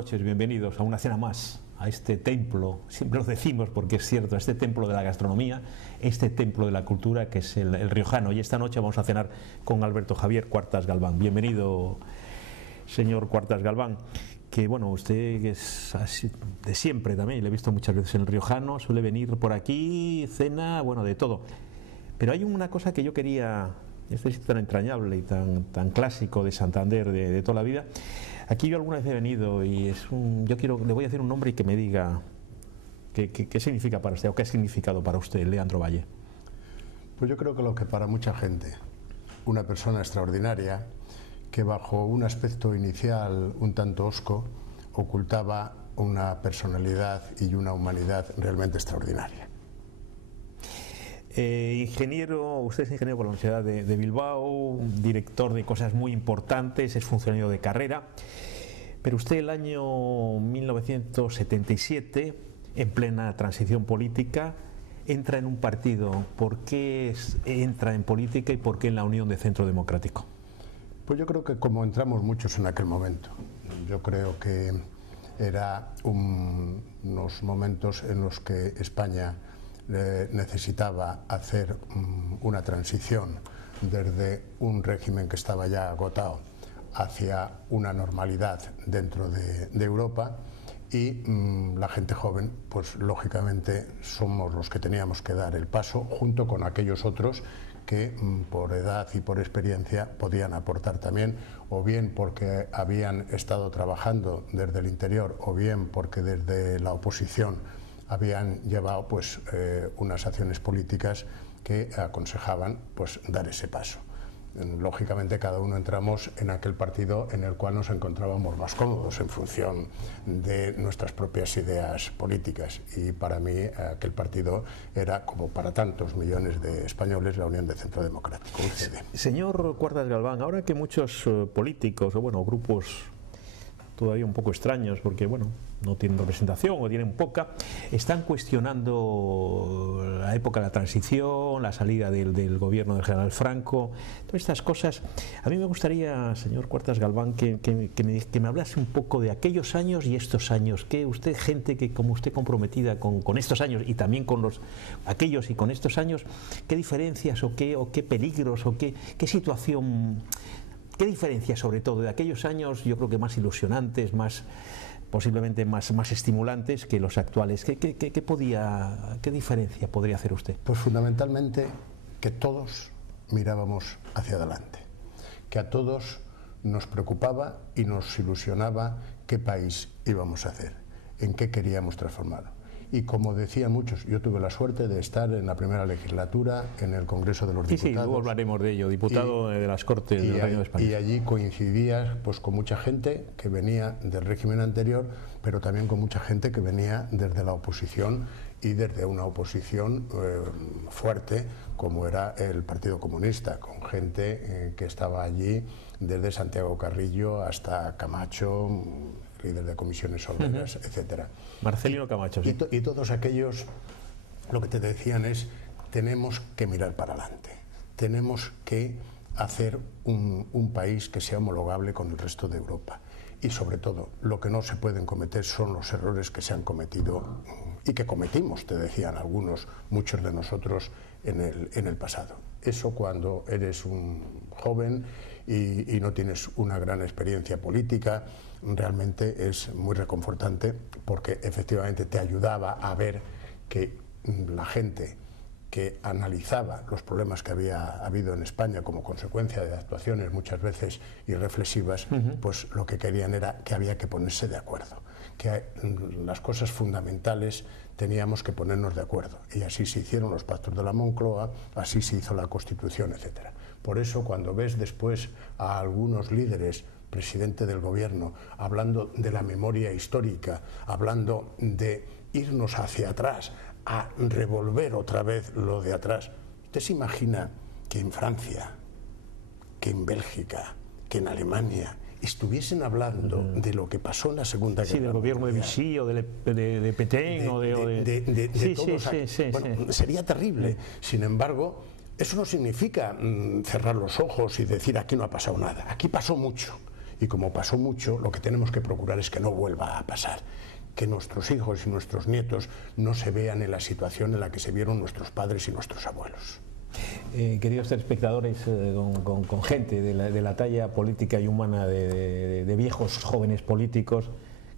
noches, bienvenidos a una cena más, a este templo, siempre lo decimos porque es cierto, este templo de la gastronomía, este templo de la cultura que es el riojano. Y esta noche vamos a cenar con Alberto Javier Cuartas Galván. Bienvenido, señor Cuartas Galván, que bueno, usted es así de siempre también, le he visto muchas veces en el riojano, suele venir por aquí, cena, bueno, de todo. Pero hay una cosa que yo quería, este sitio tan entrañable y tan clásico de Santander de toda la vida. Aquí yo alguna vez he venido y le voy a decir un nombre y que me diga qué significa para usted o qué ha significado para usted, Leandro Valle. Pues yo creo que lo que para mucha gente, una persona extraordinaria que bajo un aspecto inicial un tanto hosco ocultaba una personalidad y una humanidad realmente extraordinaria. Ingeniero, usted es ingeniero por la Universidad de Bilbao, director de cosas muy importantes, es funcionario de carrera, pero usted el año 1977, en plena transición política, entra en un partido. ¿Por qué entra en política y por qué en la Unión de Centro Democrático? Pues yo creo que como entramos muchos en aquel momento, yo creo que era unos momentos en los que España necesitaba hacer una transición desde un régimen que estaba ya agotado hacia una normalidad dentro de Europa, y la gente joven, pues lógicamente somos los que teníamos que dar el paso junto con aquellos otros que por edad y por experiencia podían aportar también, o bien porque habían estado trabajando desde el interior, o bien porque desde la oposición habían llevado pues unas acciones políticas que aconsejaban pues dar ese paso. Lógicamente cada uno entramos en aquel partido en el cual nos encontrábamos más cómodos en función de nuestras propias ideas políticas, y para mí aquel partido era, como para tantos millones de españoles, la Unión de Centro Democrático, UCD. Señor Cuartas Galván, ahora que muchos políticos o bueno, grupos todavía un poco extraños porque bueno, no tienen representación o tienen poca, están cuestionando la época de la transición, la salida del gobierno del general Franco, todas estas cosas. A mí me gustaría, señor Cuartas Galván, que me hablase un poco de aquellos años y estos años, que usted, gente que como usted comprometida con estos años y también con aquellos y con estos años, qué diferencias o qué peligros o qué situación, qué diferencias sobre todo de aquellos años, yo creo que más ilusionantes, posiblemente más estimulantes que los actuales. ¿Qué diferencia podría hacer usted? Pues fundamentalmente que todos mirábamos hacia adelante, que a todos nos preocupaba y nos ilusionaba qué país íbamos a hacer, en qué queríamos transformarlo. Y como decían muchos, yo tuve la suerte de estar en la primera legislatura en el Congreso de los Diputados. Sí, luego hablaremos de ello, diputado de las Cortes del Reino de España. Y allí coincidías pues con mucha gente que venía del régimen anterior, pero también con mucha gente que venía desde la oposición, y desde una oposición fuerte como era el Partido Comunista, con gente que estaba allí desde Santiago Carrillo hasta Camacho, líder de comisiones obreras, etcétera. Marcelino Camacho, sí. Y todos aquellos lo que te decían es: tenemos que mirar para adelante, tenemos que hacer un país que sea homologable con el resto de Europa, y sobre todo lo que no se pueden cometer son los errores que se han cometido y que cometimos, te decían algunos, muchos de nosotros en el pasado. Eso cuando eres un joven y no tienes una gran experiencia política, realmente es muy reconfortante, porque efectivamente te ayudaba a ver que la gente que analizaba los problemas que había habido en España como consecuencia de actuaciones muchas veces irreflexivas, pues lo que querían era que había que ponerse de acuerdo, que las cosas fundamentales teníamos que ponernos de acuerdo, y así se hicieron los pactos de la Moncloa, así se hizo la Constitución, etcétera. Por eso cuando ves después a algunos líderes, presidente del gobierno, hablando de la memoria histórica, hablando de irnos hacia atrás, a revolver otra vez lo de atrás. ¿Usted se imagina que en Francia, que en Bélgica, que en Alemania estuviesen hablando de lo que pasó en la Segunda Guerra Mundial? Sí, del gobierno de Vichy o de Petain o de todos. Bueno, sería terrible. Sin embargo, eso no significa cerrar los ojos y decir aquí no ha pasado nada. Aquí pasó mucho. Y como pasó mucho, lo que tenemos que procurar es que no vuelva a pasar, que nuestros hijos y nuestros nietos no se vean en la situación en la que se vieron nuestros padres y nuestros abuelos. Queridos telespectadores, con gente de la talla política y humana de viejos jóvenes políticos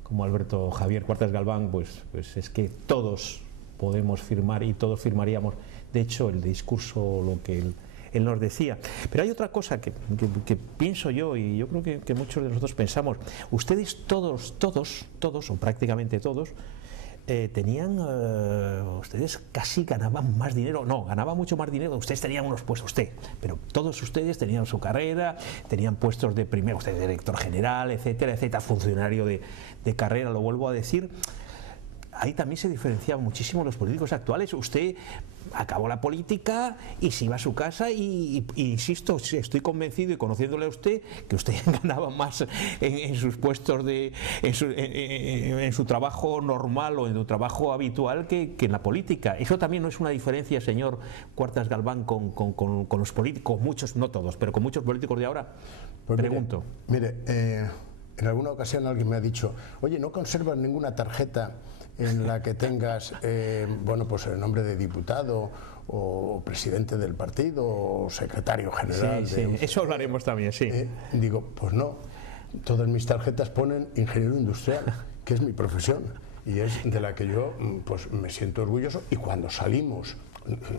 como Alberto Javier Cuartas Galván, pues es que todos podemos firmar y todos firmaríamos, de hecho, el discurso, lo que él nos decía. Pero hay otra cosa que pienso yo, y yo creo que muchos de nosotros pensamos. Ustedes todos, o prácticamente todos, tenían, ustedes casi ganaban más dinero, no, ganaban mucho más dinero, ustedes tenían unos puestos, pero todos ustedes tenían su carrera, tenían puestos de primero, usted director general, etcétera, etcétera, funcionario de carrera, lo vuelvo a decir. Ahí también se diferenciaban muchísimo los políticos actuales. Usted acabó la política y se iba a su casa y insisto, estoy convencido, y conociéndole a usted, que usted ganaba más en sus puestos en su trabajo normal o en su trabajo habitual que en la política. Eso también no es una diferencia, señor Cuartas Galván, con los políticos, muchos, no todos, pero con muchos políticos de ahora. Pues pregunto. Mire, en alguna ocasión alguien me ha dicho: oye, ¿no conservas ninguna tarjeta en la que tengas bueno, pues el nombre de diputado o presidente del partido o secretario general? Sí, eso hablaremos también, sí. Digo, pues no, todas mis tarjetas ponen ingeniero industrial, que es mi profesión y es de la que yo pues me siento orgulloso, y cuando salimos,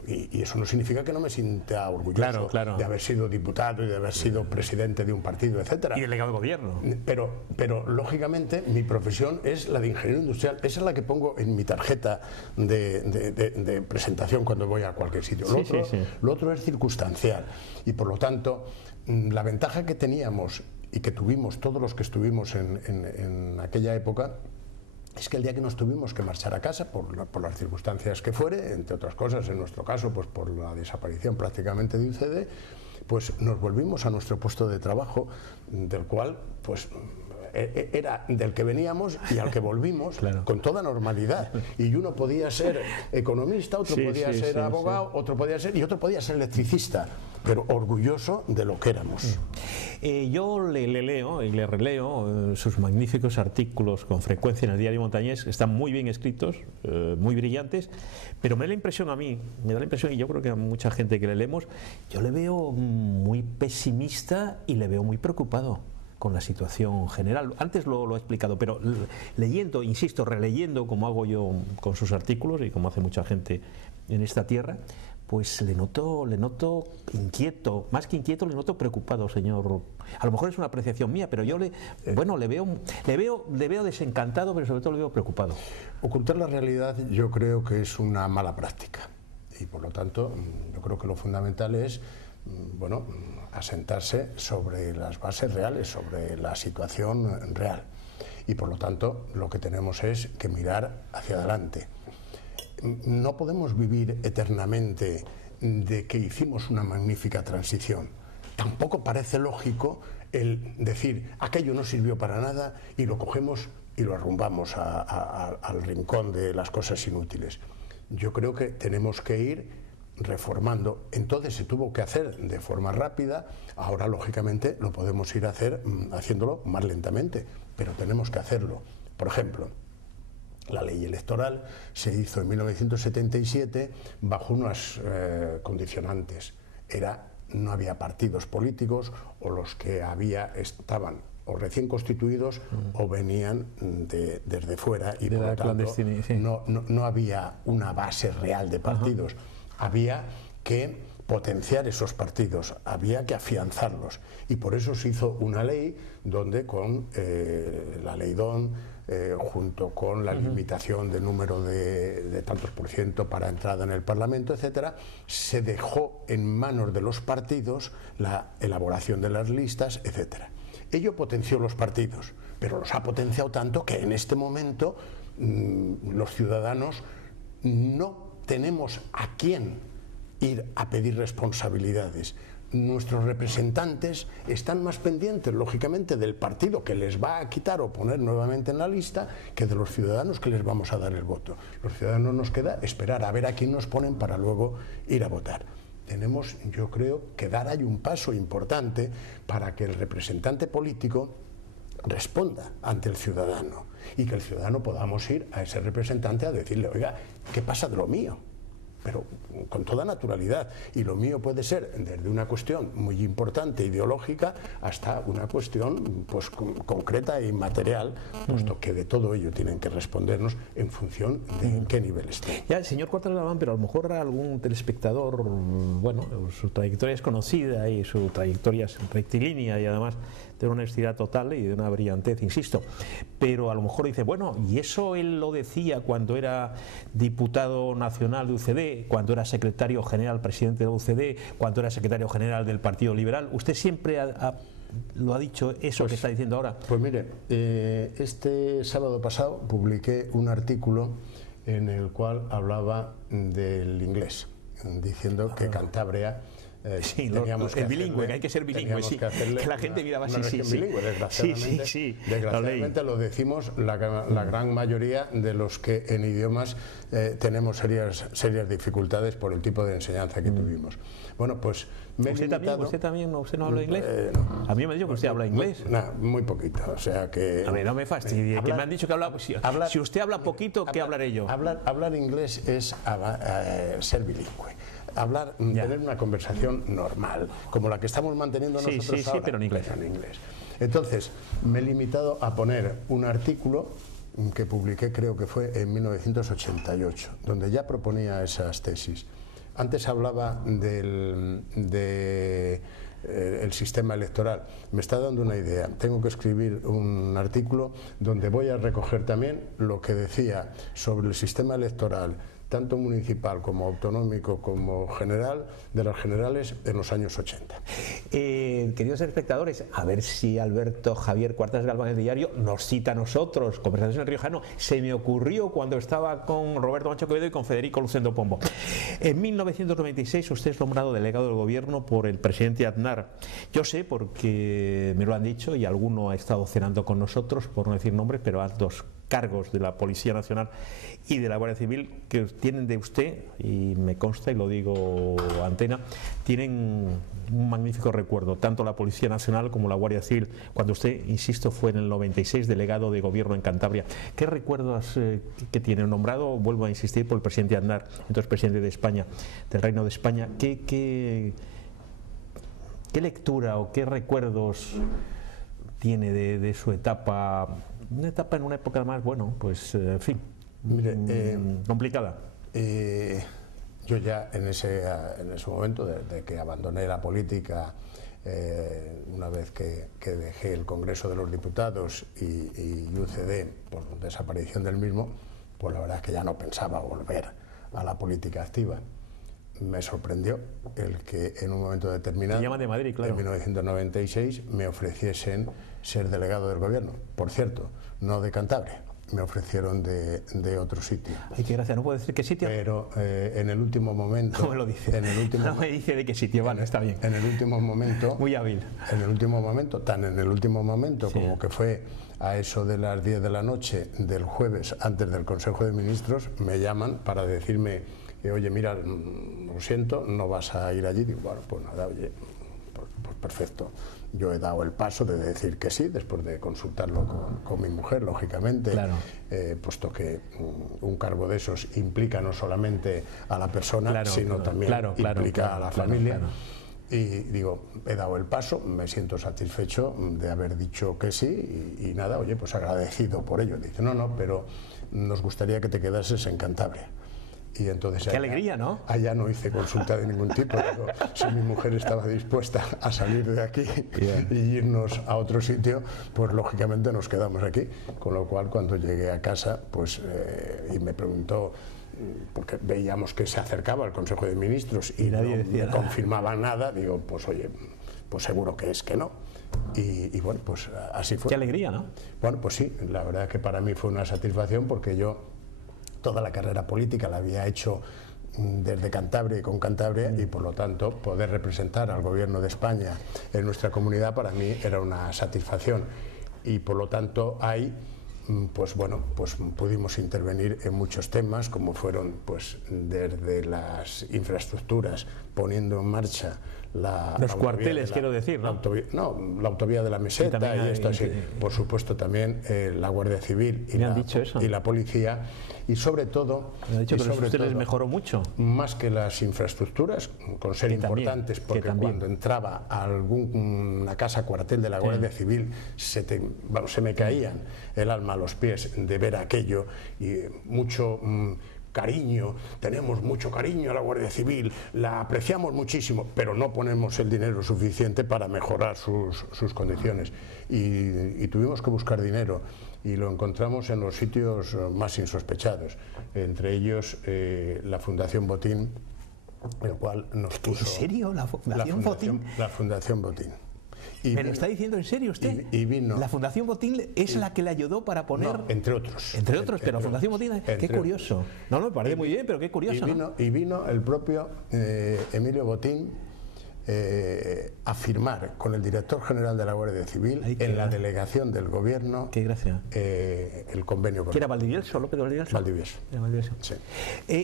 y eso no significa que no me sienta orgulloso de haber sido diputado y de haber sido presidente de un partido, etcétera. Y delegado de gobierno. Pero lógicamente mi profesión es la de ingeniero industrial. Esa es la que pongo en mi tarjeta de presentación cuando voy a cualquier sitio. Lo otro es circunstancial, y por lo tanto la ventaja que teníamos y que tuvimos todos los que estuvimos en aquella época es que el día que nos tuvimos que marchar a casa por las circunstancias que fuere, entre otras cosas, en nuestro caso, pues por la desaparición prácticamente de UCD, pues nos volvimos a nuestro puesto de trabajo, del cual pues era del que veníamos y al que volvimos con toda normalidad. Y uno podía ser economista, otro podía ser abogado, otro podía ser electricista, pero orgulloso de lo que éramos. Yo le leo y le releo sus magníficos artículos con frecuencia en el Diario Montañés, están muy bien escritos, muy brillantes, pero me da la impresión a mí, y yo creo que a mucha gente que le leemos, yo le veo muy pesimista y le veo muy preocupado con la situación general. Antes lo he explicado, pero leyendo, insisto, releyendo, como hago yo con sus artículos y como hace mucha gente en esta tierra, pues le noto inquieto, más que inquieto, le noto preocupado, señor. A lo mejor es una apreciación mía, pero yo le veo desencantado, pero sobre todo le veo preocupado. Ocultar la realidad yo creo que es una mala práctica, y por lo tanto yo creo que lo fundamental es, bueno, asentarse sobre las bases reales, sobre la situación real, y por lo tanto lo que tenemos es que mirar hacia adelante. No podemos vivir eternamente de que hicimos una magnífica transición. Tampoco parece lógico el decir aquello no sirvió para nada y lo cogemos y lo arrumbamos al rincón de las cosas inútiles. Yo creo que tenemos que ir reformando. Entonces se tuvo que hacer de forma rápida, ahora lógicamente lo podemos ir haciéndolo más lentamente, pero tenemos que hacerlo. Por ejemplo, la ley electoral se hizo en 1977 bajo unas condicionantes. No había partidos políticos, o los que había estaban o recién constituidos o venían desde fuera, y por lo tanto no había una base real de partidos. Había que potenciar esos partidos, había que afianzarlos, y por eso se hizo una ley donde con la ley DON, junto con la limitación de número de tantos por ciento para entrada en el Parlamento, etcétera, se dejó en manos de los partidos la elaboración de las listas, etcétera. Ello potenció los partidos, pero los ha potenciado tanto que en este momento los ciudadanos no tenemos a quién ir a pedir responsabilidades. Nuestros representantes están más pendientes, lógicamente, del partido que les va a quitar o poner nuevamente en la lista, que de los ciudadanos que les vamos a dar el voto. Los ciudadanos nos queda esperar a ver a quién nos ponen para luego ir a votar. Tenemos, yo creo, que dar ahí un paso importante para que el representante político responda ante el ciudadano y que el ciudadano podamos ir a ese representante a decirle, oiga, ¿qué pasa de lo mío? Pero con toda naturalidad, y lo mío puede ser desde una cuestión muy importante ideológica hasta una cuestión pues concreta e inmaterial, puesto que de todo ello tienen que respondernos en función de en qué nivel esté. Ya, el señor Cuartas Galván, pero a lo mejor algún telespectador, bueno, su trayectoria es conocida y su trayectoria es rectilínea y además de una honestidad total y de una brillantez, insisto, pero a lo mejor dice, bueno, y eso él lo decía cuando era diputado nacional de UCD, cuando era secretario general, presidente de la UCD, cuando era secretario general del Partido Liberal. ¿Usted siempre lo ha dicho eso que está diciendo ahora? Pues mire, este sábado pasado publiqué un artículo en el cual hablaba del inglés, diciendo que Cantabria sí, el bilingüe, que hay que ser bilingüe, sí, que la gente miraba así, bilingüe, desgraciadamente lo decimos la gran mayoría de los que en idiomas tenemos serias dificultades por el tipo de enseñanza que tuvimos. Bueno, pues ¿Usted también no habla inglés? No. A mí me ha dicho que usted habla inglés. Muy poquito, o sea que... A ver, no me fastidie, que me han dicho que habla... Si usted habla poquito, ¿qué hablaré yo? Hablar inglés es ser bilingüe. Tener una conversación normal, como la que estamos manteniendo nosotros ahora, pero en inglés. Entonces, me he limitado a poner un artículo que publiqué, creo que fue en 1988, donde ya proponía esas tesis. Antes hablaba del sistema electoral. Me está dando una idea. Tengo que escribir un artículo donde voy a recoger también lo que decía sobre el sistema electoral, tanto municipal como autonómico como general, de las generales en los años 80. Queridos espectadores, a ver si Alberto Javier Cuartas Galván, el diario, nos cita a nosotros, Conversaciones en el Riojano. Se me ocurrió cuando estaba con Roberto Mancho Quevedo y con Federico Lucendo Pombo. En 1996 usted es nombrado delegado del gobierno por el presidente Aznar. Yo sé porque me lo han dicho y alguno ha estado cenando con nosotros, por no decir nombres, pero altos cargos de la Policía Nacional y de la Guardia Civil que tienen de usted, y me consta y lo digo a antena, tienen un magnífico recuerdo, tanto la Policía Nacional como la Guardia Civil, cuando usted, insisto, fue en el 96 delegado de gobierno en Cantabria. ¿Qué recuerdos que tiene nombrado, vuelvo a insistir, por el presidente Aznar, entonces presidente de España, del Reino de España? ¿Qué lectura o qué recuerdos tiene de su etapa? Una etapa en una época más, bueno, pues, en fin, complicada. Yo ya en ese momento, de que abandoné la política, una vez que dejé el Congreso de los Diputados y UCD por desaparición del mismo, pues la verdad es que ya no pensaba volver a la política activa. Me sorprendió el que en un momento determinado, de Madrid, claro, en 1996, me ofreciesen ser delegado del gobierno. Por cierto, no de Cantabria, me ofrecieron de otro sitio. Ay, qué gracia, no puedo decir qué sitio. Pero en el último momento... No me lo dice. No me dice de qué sitio, bueno, está bien. En el último momento... Muy hábil. En el último momento, sí, como que fue a eso de las 10 de la noche del jueves, antes del Consejo de Ministros, me llaman para decirme... oye, mira, lo siento, no vas a ir allí. Digo, bueno, pues nada, oye, pues perfecto. Yo he dado el paso de decir que sí, después de consultarlo con mi mujer, lógicamente, claro, puesto que un cargo de esos implica no solamente a la persona, claro, sino también implica a la familia. Claro. Y digo, he dado el paso, me siento satisfecho de haber dicho que sí y nada, oye, pues agradecido por ello. Dice, no, pero nos gustaría que te quedases en Cantabria. Y entonces qué alegría, ¿no? Allá no hice consulta de ningún tipo. Digo, si mi mujer estaba dispuesta a salir de aquí y irnos a otro sitio, pues lógicamente nos quedamos aquí. Con lo cual, cuando llegué a casa, pues y me preguntó, porque veíamos que se acercaba al Consejo de Ministros y nadie no confirmaba nada, digo, pues oye, pues seguro que es que no. Y bueno, pues así fue. Qué alegría, ¿no? Bueno, pues sí, la verdad que para mí fue una satisfacción, porque yo toda la carrera política la había hecho desde Cantabria y con Cantabria, y por lo tanto poder representar al gobierno de España en nuestra comunidad para mí era una satisfacción, y por lo tanto ahí pues bueno, pues pudimos intervenir en muchos temas, como fueron pues desde las infraestructuras, poniendo en marcha los cuarteles, quiero decir, ¿no? La autovía de la Meseta y esto así. Por supuesto también la Guardia Civil y la policía, y sobre todo... Me ha dicho que usted les mejoró mucho. Más que las infraestructuras, con ser importantes, porque cuando entraba a alguna casa cuartel de la Guardia Civil se me caían el alma a los pies de ver aquello, y mucho... cariño, tenemos mucho cariño a la Guardia Civil, la apreciamos muchísimo, pero no ponemos el dinero suficiente para mejorar sus condiciones, y tuvimos que buscar dinero, y lo encontramos en los sitios más insospechados, entre ellos la Fundación Botín, el cual nos puso... ¿En serio? ¿La Fundación Botín? La Fundación Botín. ¿Me lo está diciendo en serio usted? Y vino, la Fundación Botín es la que le ayudó para poner... No, entre otros. Entre otros, pero la Fundación Botín, qué curioso. No, me parece muy bien, pero qué curioso. Y vino el propio Emilio Botín a firmar con el director general de la Guardia Civil en la delegación del gobierno. Qué gracia. El convenio. ¿Que era Valdivieso, López de Valdivieso? Valdivieso. Sí.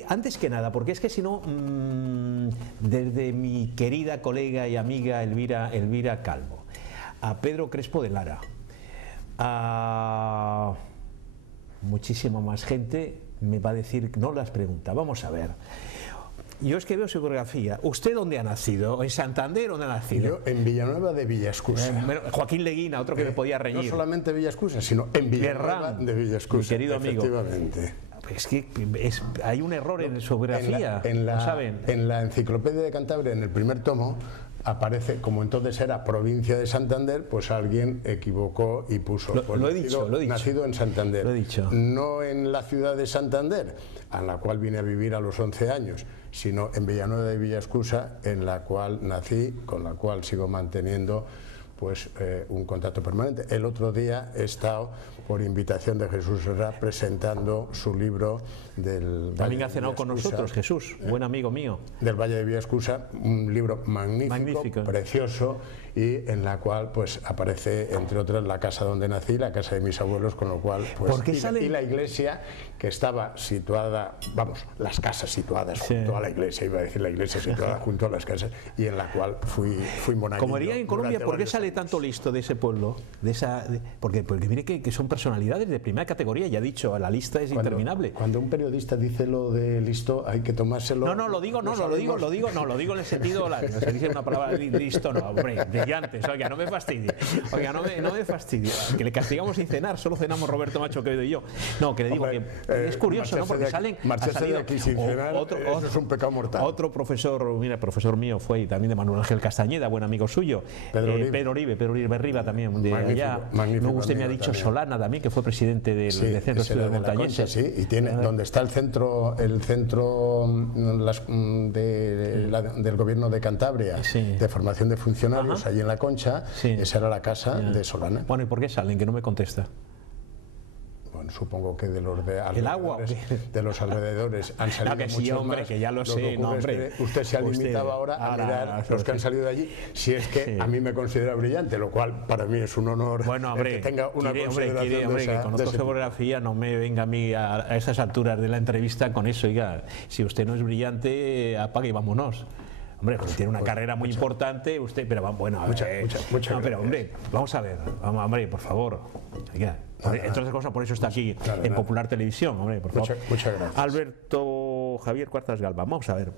Antes que nada, porque es que si no, desde mi querida colega y amiga Elvira Calvo, a Pedro Crespo de Lara, a muchísima más gente me va a decir, no las pregunta, vamos a ver. Yo es que veo su biografía. ¿Usted dónde ha nacido? ¿En Santander o dónde ha nacido? Yo en Villanueva de Villascusa. Joaquín Leguina, otro que me podía reñir. No solamente Villascusa, sino en Villanueva de Villascusa. Mi querido amigo. Efectivamente. Es que hay un error en su biografía. En la Enciclopedia de Cantabria, en el primer tomo, aparece, como entonces era provincia de Santander, pues alguien equivocó y puso lo he dicho. Nacido en Santander, lo he dicho. No en la ciudad de Santander, a la cual vine a vivir a los 11 años, sino en Villanueva de Villascusa, en la cual nací, con la cual sigo manteniendo pues un contacto permanente. El otro día he estado, por invitación de Jesús Serra, presentando su libro del También ha cenado con nosotros, Jesús, buen amigo mío. Del Valle de Villascusa, un libro magnífico, precioso, y en la cual pues aparece, entre otras, la casa donde nací, la casa de mis abuelos, con lo cual pues, y la iglesia que estaba situada, vamos, las casas situadas junto a la iglesia, iba a decir la iglesia situada junto a las casas, y en la cual fui monaguillo. Como diría en Colombia, ¿por qué sale tanto listo de ese pueblo? Porque mire que son personalidades de primera categoría, ya he dicho, la lista es interminable. Cuando un periodista dice lo de listo, hay que tomárselo. Lo digo en el sentido, se dice una palabra listo, no, hombre, brillantes, oiga, no me fastidie, que le castigamos sin cenar, solo cenamos Roberto Macho, Quevedo y yo. No, que le digo que es curioso, ¿no? Porque marcharse de aquí sin cenar, eso es un pecado mortal. Otro profesor, mira, profesor mío fue también de Manuel Ángel Castañeda, buen amigo suyo, Pedro Uribe Riva también, de allá. Luego usted me ha dicho también. Solana también, que fue presidente del Centro de Estudios Montañeses. Sí, y tiene, donde está el centro del gobierno de Cantabria, de formación de funcionarios, allí en La Concha, esa era la casa de Solana. Bueno, ¿y por qué salen? Que no me contesta. Bueno, supongo que de los de los alrededores han salido que muchos sí, hombre, más. que ya lo sé, no, hombre. Usted se ha limitado ahora a mirar los que han salido de allí, si es que a mí me considera brillante, lo cual para mí es un honor. Bueno, hombre, que tenga una consideración que conozco su biografía, no me venga a mí a esas alturas de la entrevista con eso, oiga, si usted no es brillante, apague y vámonos. Hombre, pues tiene una carrera muy importante, usted, pero bueno, muchas no, pero hombre, vamos a ver, hombre, por favor. Oiga, entre otras cosas, por eso está aquí en Popular Televisión, hombre, por favor. Muchas gracias. Alberto Javier Cuartas Galva, vamos a ver.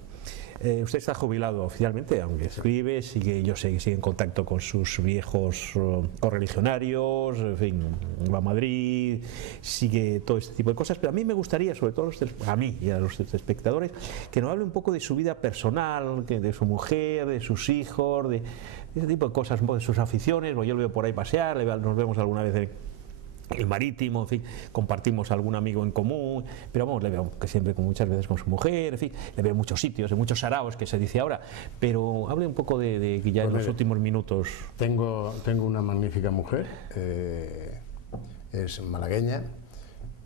Usted está jubilado oficialmente, aunque escribe, yo sé que sigue en contacto con sus viejos correligionarios, en fin, va a Madrid, sigue todo este tipo de cosas, pero a mí me gustaría, sobre todo a mí y a los espectadores, que nos hable un poco de su vida personal, de su mujer, de sus hijos, de ese tipo de cosas, un poco de sus aficiones. Yo lo veo por ahí pasear, nos vemos alguna vez el Marítimo, en fin, compartimos algún amigo en común, pero vamos, le veo que siempre muchas veces con su mujer, en fin, le veo en muchos sitios, en muchos saraos que se dice ahora, pero hable un poco de que ya en los últimos minutos. Tengo una magnífica mujer, es malagueña,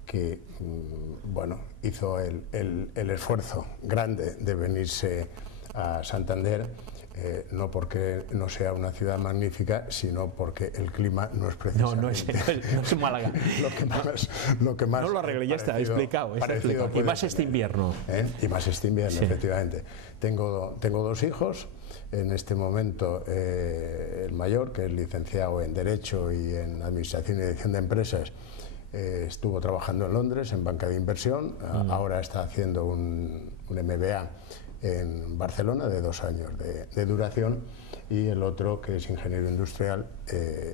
que bueno, hizo el esfuerzo grande de venirse a Santander, no porque no sea una ciudad magnífica, sino porque el clima no es precisamente... No es Málaga. lo que más no lo arreglé, ya está explicado. Y más este invierno. Y más este invierno, sí. Efectivamente. Tengo 2 hijos. En este momento, el mayor, que es licenciado en Derecho y en Administración y Dirección de Empresas, estuvo trabajando en Londres, en banca de inversión. Ahora está haciendo un MBA en Barcelona de 2 años de duración, y el otro, que es ingeniero industrial,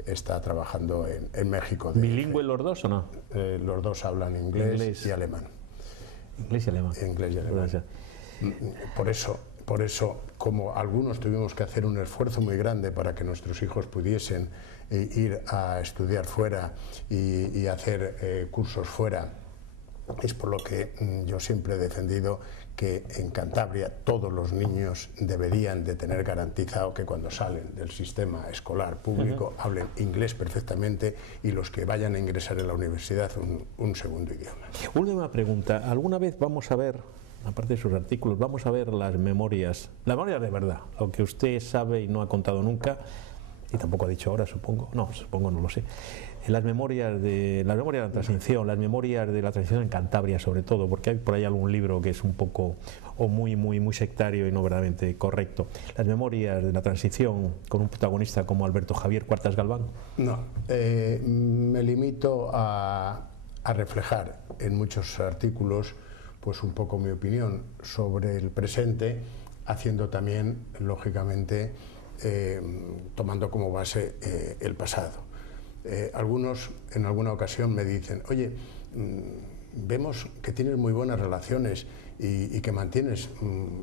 está trabajando en México. ¿Bilingüe los dos o no? Los dos hablan inglés y alemán. Inglés y alemán. Inglés y alemán. Por eso, como algunos tuvimos que hacer un esfuerzo muy grande para que nuestros hijos pudiesen ir a estudiar fuera y hacer cursos fuera, es por lo que yo siempre he defendido que en Cantabria todos los niños deberían de tener garantizado que cuando salen del sistema escolar público hablen inglés perfectamente, y los que vayan a ingresar en la universidad un segundo idioma. Última pregunta. ¿Alguna vez vamos a ver, aparte de sus artículos, vamos a ver las memorias de verdad, lo que usted sabe y no ha contado nunca, y tampoco ha dicho ahora, supongo, no lo sé, las memorias de la transición, las memorias de la transición en Cantabria sobre todo, porque hay por ahí algún libro que es un poco o muy sectario y no verdaderamente correcto? Las memorias de la transición con un protagonista como Alberto Javier Cuartas Galván. No, me limito a reflejar en muchos artículos pues un poco mi opinión sobre el presente, haciendo también, lógicamente, tomando como base el pasado. Algunos en alguna ocasión me dicen: oye, vemos que tienes muy buenas relaciones y que mantienes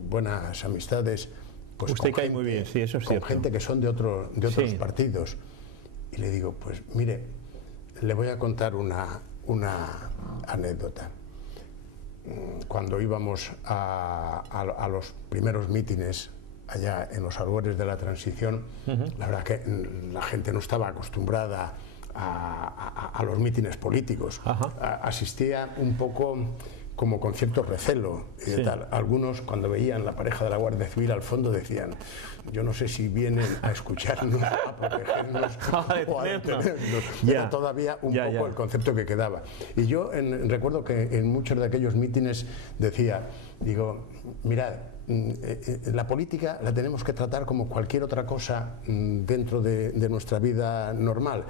buenas amistades, pues usted cae muy bien, sí, eso es cierto, con gente que son de otros partidos. Y le digo: pues mire, le voy a contar una anécdota. Cuando íbamos a los primeros mítines allá en los albores de la transición, la verdad que la gente no estaba acostumbrada a los mítines políticos. Asistía un poco como con cierto recelo y tal. Algunos, cuando veían la pareja de la Guardia Civil al fondo, decían: yo no sé si vienen a escucharnos, a protegernos o a detenernos. Era todavía un poco el concepto que quedaba. Y yo recuerdo que en muchos de aquellos mítines decía, mirad, la política la tenemos que tratar como cualquier otra cosa dentro de nuestra vida normal.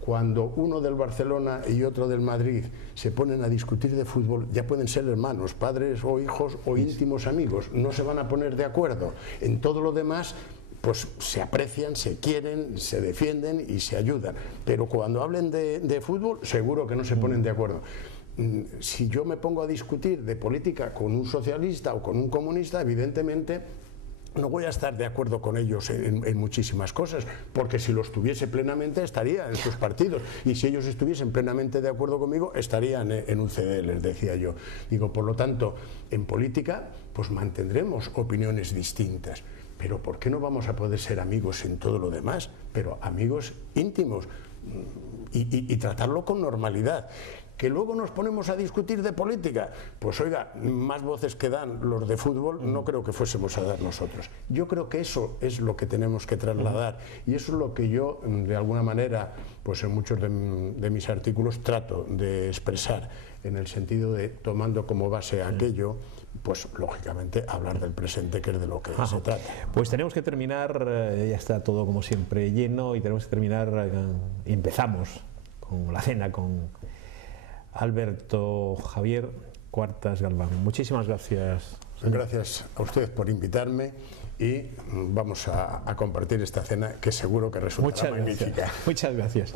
Cuando uno del Barcelona y otro del Madrid se ponen a discutir de fútbol, ya pueden ser hermanos, padres o hijos o íntimos amigos, no se van a poner de acuerdo. En todo lo demás, pues se aprecian, se quieren, se defienden y se ayudan. Pero cuando hablen de fútbol, seguro que no se ponen de acuerdo. Si yo me pongo a discutir de política con un socialista o con un comunista, evidentemente no voy a estar de acuerdo con ellos en muchísimas cosas, porque si lo estuviese plenamente estaría en sus partidos, y si ellos estuviesen plenamente de acuerdo conmigo estarían en un CD, les decía yo. Por lo tanto, en política pues mantendremos opiniones distintas, pero ¿por qué no vamos a poder ser amigos en todo lo demás? Pero amigos íntimos, y tratarlo con normalidad. Que luego nos ponemos a discutir de política, pues oiga, más voces que dan los de fútbol no creo que fuésemos a dar nosotros. Yo creo que eso es lo que tenemos que trasladar, y eso es lo que yo, de alguna manera, pues en muchos de mis artículos trato de expresar, en el sentido de, tomando como base aquello, pues lógicamente hablar del presente, que es de lo que se trata. Pues tenemos que terminar, ya está todo como siempre lleno, y tenemos que terminar, y empezamos con la cena con Alberto Javier Cuartas Galván. Muchísimas gracias. Gracias a ustedes por invitarme, y vamos a compartir esta cena, que seguro que resultará magnífica. Muchas gracias.